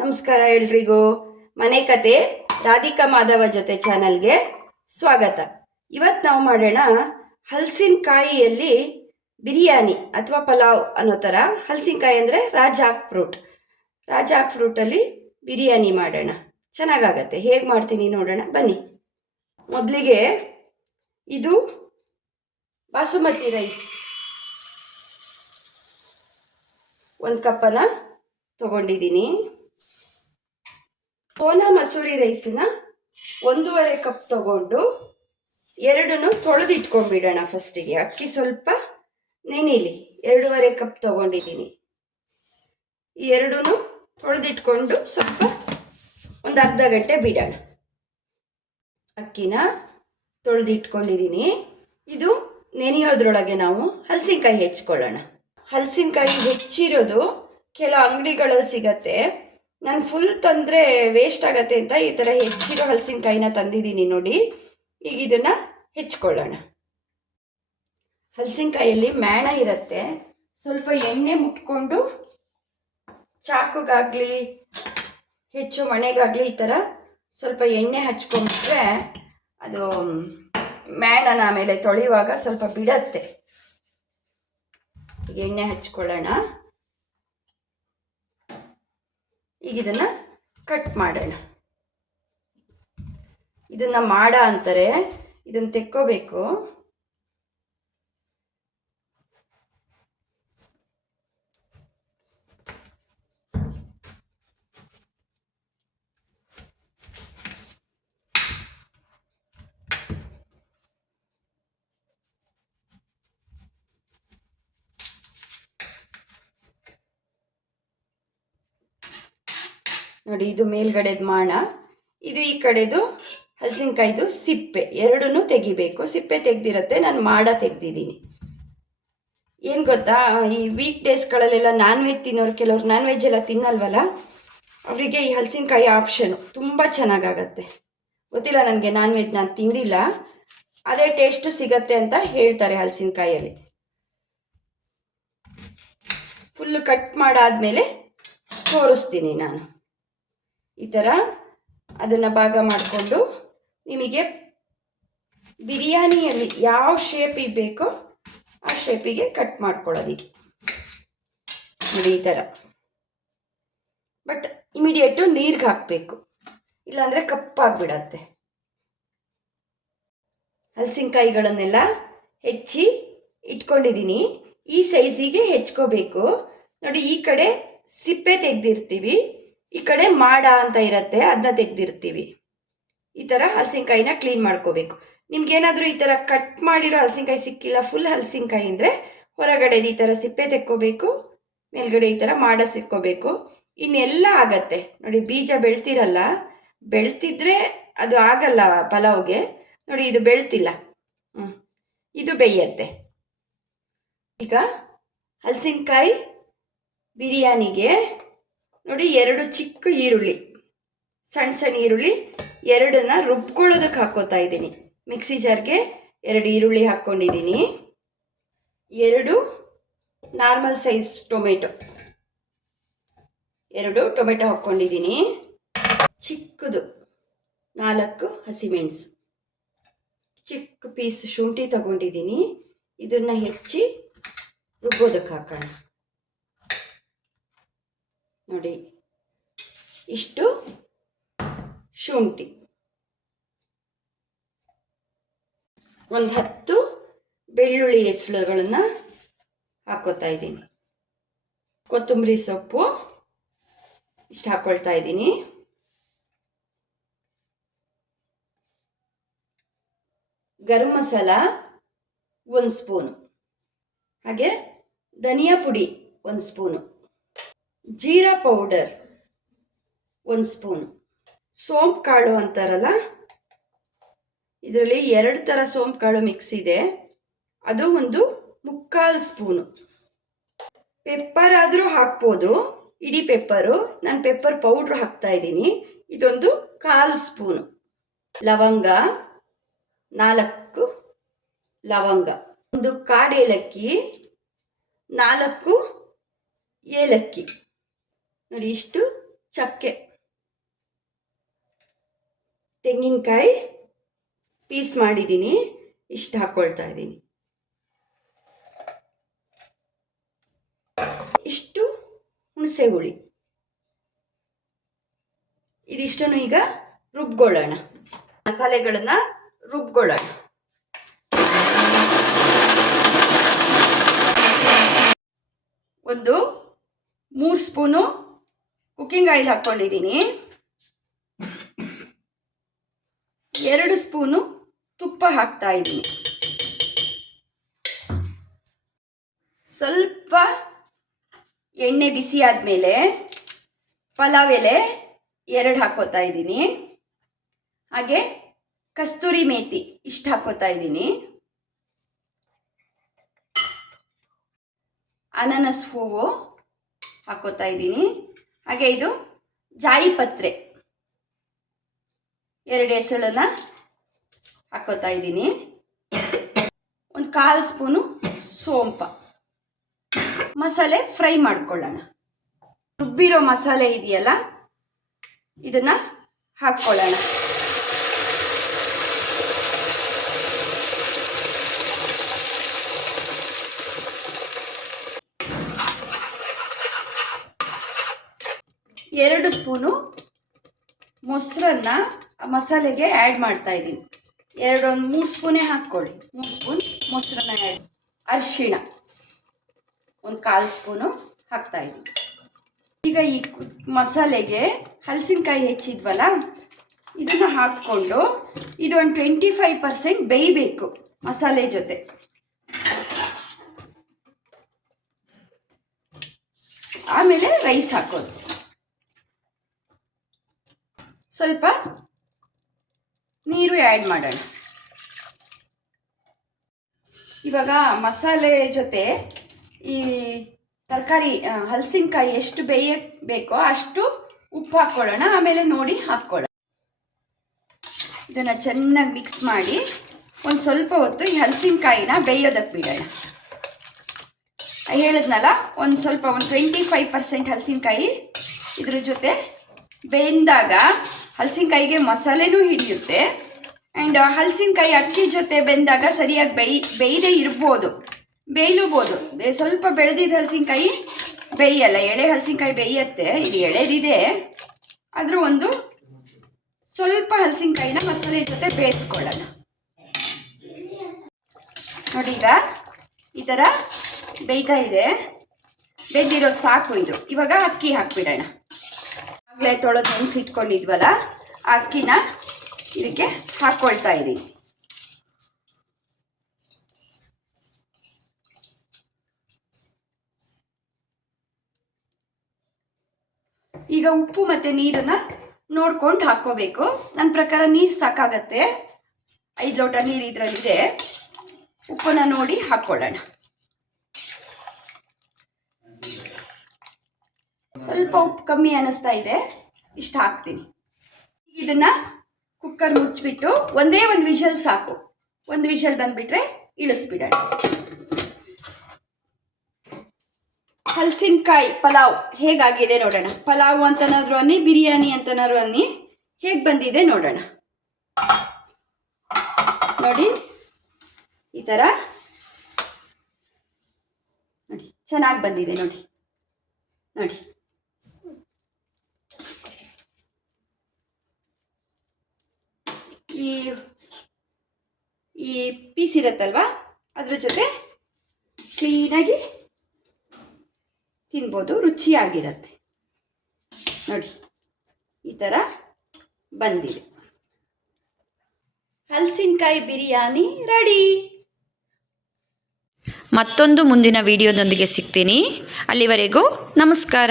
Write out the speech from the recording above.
ನಮಸ್ಕಾರ ಎಲ್ರಿಗೂ. ಮನೆ ಕತೆ ರಾಧಿಕಾ ಮಾಧವ ಜೊತೆ ಚಾನಲ್ಗೆ ಸ್ವಾಗತ. ಇವತ್ತು ನಾವು ಮಾಡೋಣ ಹಲಸಿನಕಾಯಿಯಲ್ಲಿ ಬಿರಿಯಾನಿ ಅಥವಾ ಪಲಾವ್ ಅನ್ನೋ ಥರ. ಹಲಸಿನಕಾಯಿ ಅಂದರೆ ರಾಜಾಕ್ ಫ್ರೂಟಲ್ಲಿ ಬಿರಿಯಾನಿ ಮಾಡೋಣ. ಚೆನ್ನಾಗಾಗತ್ತೆ. ಹೇಗೆ ಮಾಡ್ತೀನಿ ನೋಡೋಣ ಬನ್ನಿ. ಮೊದಲಿಗೆ ಇದು ಬಾಸುಮತಿ ರೈಸ್ 1 ಕಪ್ಪನ್ನು ತಗೊಂಡಿದ್ದೀನಿ. ಸೋನಾ ಮಸೂರಿ ರೈಸನ್ನ 1.5 ಕಪ್ ತಗೊಂಡು ಎರಡನ್ನೂ ತೊಳೆದಿಟ್ಕೊಂಡ್ಬಿಡೋಣ. ಫಸ್ಟಿಗೆ ಅಕ್ಕಿ ಸ್ವಲ್ಪ ನೆನೀಲಿ. 2.5 ಕಪ್ ತಗೊಂಡಿದ್ದೀನಿ. ಈ ಎರಡನ್ನೂ ತೊಳೆದಿಟ್ಕೊಂಡು ಸ್ವಲ್ಪ ಒಂದು ಅರ್ಧ ಗಂಟೆ ಬಿಡೋಣ. ಅಕ್ಕಿನ ತೊಳೆದಿಟ್ಕೊಂಡಿದ್ದೀನಿ. ಇದು ನೆನೆಯೋದ್ರೊಳಗೆ ನಾವು ಹಲಸಿನಕಾಯಿ ಹೆಚ್ಚಿಕೊಳ್ಳೋಣ. ಹಲಸಿನಕಾಯಿ ಹೆಚ್ಚಿರೋದು ಕೆಲವು ಅಂಗಡಿಗಳಲ್ಲಿ ಸಿಗತ್ತೆ. ನಾನು ಫುಲ್ ತಂದರೆ ವೇಸ್ಟ್ ಆಗತ್ತೆ ಅಂತ ಈ ಥರ ಹೆಚ್ಚಿರೋ ಹಲಸಿನಕಾಯಿನ ತಂದಿದ್ದೀನಿ ನೋಡಿ. ಈಗ ಇದನ್ನು ಹೆಚ್ಕೊಳ್ಳೋಣ. ಹಲಸಿನಕಾಯಲ್ಲಿ ಮೇಣ ಇರುತ್ತೆ. ಸ್ವಲ್ಪ ಎಣ್ಣೆ ಮುಟ್ಕೊಂಡು ಚಾಕುಗಾಗಲಿ ಹೆಚ್ಚು ಮಣೆಗಾಗಲಿ ಈ ಥರ ಸ್ವಲ್ಪ ಎಣ್ಣೆ ಹಚ್ಕೊಂಡ್ರೆ ಅದು ಮೇಣನ ಆಮೇಲೆ ತೊಳೆಯುವಾಗ ಸ್ವಲ್ಪ ಬಿಡತ್ತೆ. ಈಗ ಎಣ್ಣೆ ಹಚ್ಕೊಳ್ಳೋಣ. ಈಗ ಇದನ್ನು ಕಟ್ ಮಾಡೋಣ. ಇದನ್ನು ಮಾಡ ಅಂತಾರೆ. ಇದನ್ನು ತೆಕ್ಕೋಬೇಕು. ನೋಡಿ, ಇದು ಮೇಲ್ಗಡೆದು ಮಾಣ, ಇದು ಈ ಕಡೆದು ಹಲಸಿನಕಾಯ್ದು ಸಿಪ್ಪೆ. ಎರಡನ್ನೂ ತೆಗಿಬೇಕು. ಸಿಪ್ಪೆ ತೆಗ್ದಿರತ್ತೆ, ನಾನು ಮಾಡ ತೆಗ್ದಿದ್ದೀನಿ. ಏನು ಗೊತ್ತಾ, ಈ ವೀಕ್ ಡೇಸ್ಗಳಲ್ಲೆಲ್ಲ ನಾನ್ ವೆಜ್ ತಿನ್ನೋರು, ಕೆಲವ್ರು ನಾನ್ ವೆಜ್ ಎಲ್ಲ ತಿನ್ನಲ್ವಲ್ಲ, ಅವರಿಗೆ ಈ ಹಲಸಿನಕಾಯಿ ಆಪ್ಷನು ತುಂಬ ಚೆನ್ನಾಗಾಗತ್ತೆ. ಗೊತ್ತಿಲ್ಲ ನನಗೆ, ನಾನ್ ವೆಜ್ ನಾನು ತಿಂದಿಲ್ಲ, ಅದೇ ಟೇಸ್ಟು ಸಿಗತ್ತೆ ಅಂತ ಹೇಳ್ತಾರೆ ಹಲಸಿನಕಾಯಲ್ಲಿ. ಫುಲ್ಲು ಕಟ್ ಮಾಡಾದ್ಮೇಲೆ ತೋರಿಸ್ತೀನಿ ನಾನು. ಈ ಥರ ಅದನ್ನು ಭಾಗ ಮಾಡಿಕೊಂಡು ನಿಮಗೆ ಬಿರಿಯಾನಿಯಲ್ಲಿ ಯಾವ ಶೇಪಿಗೆ ಬೇಕೋ ಆ ಶೇಪಿಗೆ ಕಟ್ ಮಾಡ್ಕೊಳ್ಳೋದಕ್ಕೆ ನೋಡಿ ಈ ಥರ. ಬಟ್ ಇಮಿಡಿಯೇಟು ನೀರಿಗೆ ಹಾಕಬೇಕು, ಇಲ್ಲಾಂದರೆ ಕಪ್ಪಾಗಿಬಿಡತ್ತೆ. ಹಲಸಿನಕಾಯಿಗಳನ್ನೆಲ್ಲ ಹೆಚ್ಚಿ ಇಟ್ಕೊಂಡಿದ್ದೀನಿ. ಈ ಸೈಜಿಗೆ ಹೆಚ್ಕೋಬೇಕು. ನೋಡಿ, ಈ ಕಡೆ ಸಿಪ್ಪೆ ತೆಗೆದಿರ್ತೀವಿ, ಈ ಕಡೆ ಮಾಡ ಅಂತ ಇರುತ್ತೆ, ಅದನ್ನ ತೆಗೆದಿರ್ತೀವಿ. ಈ ಥರ ಹಲಸಿನಕಾಯಿನ ಕ್ಲೀನ್ ಮಾಡ್ಕೋಬೇಕು. ನಿಮ್ಗೇನಾದರೂ ಈ ಥರ ಕಟ್ ಮಾಡಿರೋ ಹಲಸಿನಕಾಯಿ ಸಿಕ್ಕಿಲ್ಲ, ಫುಲ್ ಹಲಸಿನಕಾಯಿ ಅಂದರೆ ಹೊರಗಡೆದು ಈ ಥರ ಸಿಪ್ಪೆ ತೆಕ್ಕೋಬೇಕು, ಮೇಲ್ಗಡೆ ಈ ಥರ ಮಾಡ ಸಿಕ್ಕೋಬೇಕು. ಇನ್ನೆಲ್ಲ ಆಗತ್ತೆ ನೋಡಿ. ಬೀಜ ಬೆಳ್ತಿರಲ್ಲ, ಬೆಳ್ತಿದ್ರೆ ಅದು ಆಗಲ್ಲ ಪಲಾವ್ಗೆ. ನೋಡಿ, ಇದು ಬೆಳ್ತಿಲ್ಲ, ಇದು ಬೇಯತ್ತೆ. ಈಗ ಹಲಸಿನಕಾಯಿ ಬಿರಿಯಾನಿಗೆ ನೋಡಿ, 2 ಚಿಕ್ಕ ಈರುಳ್ಳಿ, ಸಣ್ಣ ಈರುಳ್ಳಿ, 2ನ್ನ ರುಬ್ಕೊಳ್ಳೋದಕ್ಕೆ ಹಾಕ್ಕೋತಾ ಇದ್ದೀನಿ. ಮಿಕ್ಸಿ ಜಾರ್ಗೆ 2 ಈರುಳ್ಳಿ ಹಾಕ್ಕೊಂಡಿದ್ದೀನಿ. 2 ನಾರ್ಮಲ್ ಸೈಜ್ ಟೊಮೆಟೊ, 2 ಟೊಮೆಟೊ ಹಾಕ್ಕೊಂಡಿದ್ದೀನಿ. ಚಿಕ್ಕದು 4 ಹಸಿಮೆಣಸು, ಚಿಕ್ಕ ಪೀಸ್ ಶುಂಠಿ ತಗೊಂಡಿದ್ದೀನಿ. ಇದನ್ನು ಹೆಚ್ಚಿ ರುಬ್ಬೋದಕ್ಕೆ ಹಾಕೋಣ. ನೋಡಿ, ಇಷ್ಟು ಶುಂಠಿ, ಒಂದು 10 ಬೆಳ್ಳುಳ್ಳಿ ಹೆಸರುಗಳನ್ನು ಹಾಕ್ಕೋತಾ ಇದ್ದೀನಿ. ಕೊತ್ತಂಬರಿ ಸೊಪ್ಪು ಇಷ್ಟು ಹಾಕ್ಕೊಳ್ತಾ ಇದ್ದೀನಿ. ಗರಂ ಮಸಾಲ 1 ಸ್ಪೂನು, ಹಾಗೆ ಧನಿಯಾ ಪುಡಿ 1 ಸ್ಪೂನು, ಜೀರಾ ಪೌಡರ್ 1 ಸ್ಪೂನು, ಸೋಂಪು ಕಾಳು ಅಂತಾರಲ್ಲ, ಇದರಲ್ಲಿ 2 ಥರ ಸೋಂಪು ಕಾಳು ಮಿಕ್ಸ್ ಇದೆ, ಅದು ಒಂದು 3/4 ಸ್ಪೂನು. ಪೆಪ್ಪರ್ ಆದರೂ ಹಾಕ್ಬೋದು, ಇಡೀ ಪೆಪ್ಪರು. ನಾನು ಪೆಪ್ಪರ್ ಪೌಡ್ರ್ ಹಾಕ್ತಾ ಇದ್ದೀನಿ. ಇದೊಂದು 1/4 ಸ್ಪೂನು. ಲವಂಗ 4 ಲವಂಗ, 1 ಕಾಡೇಲಕ್ಕಿ, 4 ಏಲಕ್ಕಿ. ನೋಡಿ, ಇಷ್ಟು ಚಕ್ಕೆ, ತೆಂಗಿನಕಾಯಿ ಪೀಸ್ ಮಾಡಿದ್ದೀನಿ, ಇಷ್ಟು ಹಾಕ್ಕೊಳ್ತಾ ಇದ್ದೀನಿ. ಇಷ್ಟು ಹುಣಸೆ ಹುಳಿ, ಇದಿಷ್ಟನ್ನು ಈಗ ರುಬ್ಕೊಳ್ಳೋಣ. ಮಸಾಲೆಗಳನ್ನ ರುಬ್ಕೊಳ್ಳೋಣ. ಒಂದು 3 ಸ್ಪೂನು ಕುಕ್ಕಿಂಗ್ ಆಯಿಲ್ ಹಾಕ್ಕೊಂಡಿದ್ದೀನಿ. 2 ಸ್ಪೂನು ತುಪ್ಪ ಹಾಕ್ತಾ ಇದ್ದೀನಿ. ಸ್ವಲ್ಪ ಎಣ್ಣೆ ಬಿಸಿ ಆದಮೇಲೆ ಪಲಾವ್ ಎಲೆ 2 ಹಾಕ್ಕೋತಾ ಇದ್ದೀನಿ. ಹಾಗೆ ಕಸ್ತೂರಿ ಮೇಥಿ ಇಷ್ಟು ಹಾಕ್ಕೋತಾ ಇದ್ದೀನಿ. ಅನಾನಸ್ ಹೂವು ಹಾಕ್ಕೋತಾ ಇದ್ದೀನಿ. ಹಾಗೆ ಇದು ಜಾಯಿ ಪತ್ರೆ 2 ಎಸಳನ್ನ ಹಾಕ್ಕೋತಾ ಇದ್ದೀನಿ. ಒಂದು 1/4 ಸ್ಪೂನು ಸೋಂಪ. ಮಸಾಲೆ ಫ್ರೈ ಮಾಡ್ಕೊಳ್ಳೋಣ. ರುಬ್ಬಿರೋ ಮಸಾಲೆ ಇದೆಯಲ್ಲ, ಇದನ್ನ ಹಾಕ್ಕೊಳ್ಳೋಣ. ಎರಡು ಸ್ಪೂನು ಮೊಸರನ್ನ ಮಸಾಲೆಗೆ ಆ್ಯಡ್ ಮಾಡ್ತಾ ಇದ್ದೀನಿ. 3 ಸ್ಪೂನೇ ಹಾಕ್ಕೊಳ್ಳಿ. 3 ಸ್ಪೂನ್ ಮೊಸರನ್ನ ಆ್ಯಡ್. ಅರಿಶಿಣ ಒಂದು 1/4 ಸ್ಪೂನು ಹಾಕ್ತಾ ಇದ್ದೀನಿ. ಈಗ ಈ ಮಸಾಲೆಗೆ ಹಲಸಿನಕಾಯಿ ಹೆಚ್ಚಿದ್ವಲ್ಲ, ಇದನ್ನು ಹಾಕ್ಕೊಂಡು ಇದು ಒಂದು 25% ಬೇಯಬೇಕು ಮಸಾಲೆ ಜೊತೆ. ಆಮೇಲೆ ರೈಸ್ ಹಾಕೋದು. ಸ್ವಲ್ಪ ನೀರು ಆ್ಯಡ್ ಮಾಡೋಣ. ಇವಾಗ ಮಸಾಲೆ ಜೊತೆ ಈ ತರಕಾರಿ ಹಲಸಿನಕಾಯಿ ಎಷ್ಟು ಬೇಯಬೇಕೋ ಅಷ್ಟು ಉಪ್ಪು ಹಾಕ್ಕೊಳ್ಳೋಣ. ಆಮೇಲೆ ನೋಡಿ ಹಾಕ್ಕೊಳ್ಳೋಣ. ಇದನ್ನು ಚೆನ್ನಾಗಿ ಮಿಕ್ಸ್ ಮಾಡಿ ಒಂದು ಸ್ವಲ್ಪ ಹೊತ್ತು ಈ ಹಲಸಿನಕಾಯಿನ ಬೇಯೋದಕ್ಕೆ ಬಿಡೋಣ. ಹೇಳಿದ್ನಲ್ಲ, ಒಂದು 25% ಹಲಸಿನಕಾಯಿ ಇದ್ರ ಜೊತೆ ಬೇಯ್ದಾಗ ಹಲಸಿನಕಾಯಿಗೆ ಮಸಾಲೆನೂ ಹಿಡಿಯುತ್ತೆ. ಆ್ಯಂಡ್ ಹಲಸಿನಕಾಯಿ ಅಕ್ಕಿ ಜೊತೆ ಬೆಂದಾಗ ಸರಿಯಾಗಿ ಬೇಯದೇ ಇರ್ಬೋದು, ಬೇಯಲೂಬೋದು. ಸ್ವಲ್ಪ ಬೆಳೆದಿದ್ದ ಹಲಸಿನಕಾಯಿ ಬೇಯಲ್ಲ, ಎಳೆ ಹಲಸಿನಕಾಯಿ ಬೇಯುತ್ತೆ. ಇದು ಎಳೆದಿದೆ, ಆದರೂ ಒಂದು ಸ್ವಲ್ಪ ಹಲಸಿನಕಾಯಿನ ಮಸಾಲೆ ಜೊತೆ ಬೇಯಿಸ್ಕೊಳ್ಳೋಣ. ನೋಡಿ, ಈಗ ಈ ಥರ ಬೇಯ್ತಾ ಇದೆ. ಬೇಯ್ದಿರೋ ಸಾಕು ಇದು. ಇವಾಗ ಅಕ್ಕಿ ಹಾಕ್ಬಿಡೋಣ. ಆಗಲೇ ತೊಳೆದು ನೆನೆಸಿಟ್ಕೊಂಡಿದ್ವಲ್ಲ, ಆ ಅಕ್ಕಿನ ಇದಕ್ಕೆ ಹಾಕ್ಕೊಳ್ತಾ ಇದ್ದೀನಿ. ಈಗ ಉಪ್ಪು ಮತ್ತು ನೀರನ್ನು ನೋಡ್ಕೊಂಡು ಹಾಕ್ಕೋಬೇಕು. ನನ್ನ ಪ್ರಕಾರ ನೀರು ಸಾಕಾಗತ್ತೆ. 5 ಲೋಟ ನೀರು ಇದರಲ್ಲಿದೆ. ಉಪ್ಪನ್ನು ನೋಡಿ ಹಾಕ್ಕೊಳ್ಳೋಣ. ಸ್ವಲ್ಪ ಉಪ್ಪು ಕಮ್ಮಿ ಅನ್ನಿಸ್ತಾ ಇದೆ, ಇಷ್ಟು ಹಾಕ್ತೀನಿ. ಇದನ್ನು ಕುಕ್ಕರ್ ಮುಚ್ಚಿಬಿಟ್ಟು ಒಂದೇ ಒಂದು ವಿಷಲ್ ಸಾಕು. ಒಂದು ವಿಷಲ್ ಬಂದುಬಿಟ್ರೆ ಇಳಿಸ್ಬಿಡೋಣ. ಹಲಸಿನಕಾಯಿ ಪಲಾವ್ ಹೇಗಾಗಿದೆ ನೋಡೋಣ. ಪಲಾವ್ ಅಂತನಾದ್ರೂ ಅನ್ನಿ, ಬಿರಿಯಾನಿ ಅಂತನಾದ್ರೂ ಅನ್ನಿ, ಹೇಗೆ ಬಂದಿದೆ ನೋಡೋಣ. ನೋಡಿ, ಈ ಥರ ನೋಡಿ, ಚೆನ್ನಾಗಿ ಬಂದಿದೆ. ನೋಡಿ ನೋಡಿ, ಈ ಪೀಸ್ ಇರುತ್ತಲ್ವ, ಅದ್ರ ಜೊತೆ ಕ್ಲೀನಾಗಿ ತಿನ್ಬೋದು, ರುಚಿಯಾಗಿರುತ್ತೆ. ನೋಡಿ, ಈ ಥರ ಬಂದಿದೆ. ಹಲಸಿನಕಾಯಿ ಬಿರಿಯಾನಿ ರೆಡಿ. ಮತ್ತೊಂದು ಮುಂದಿನ ವಿಡಿಯೋದೊಂದಿಗೆ ಸಿಗ್ತೀನಿ. ಅಲ್ಲಿವರೆಗೂ ನಮಸ್ಕಾರ.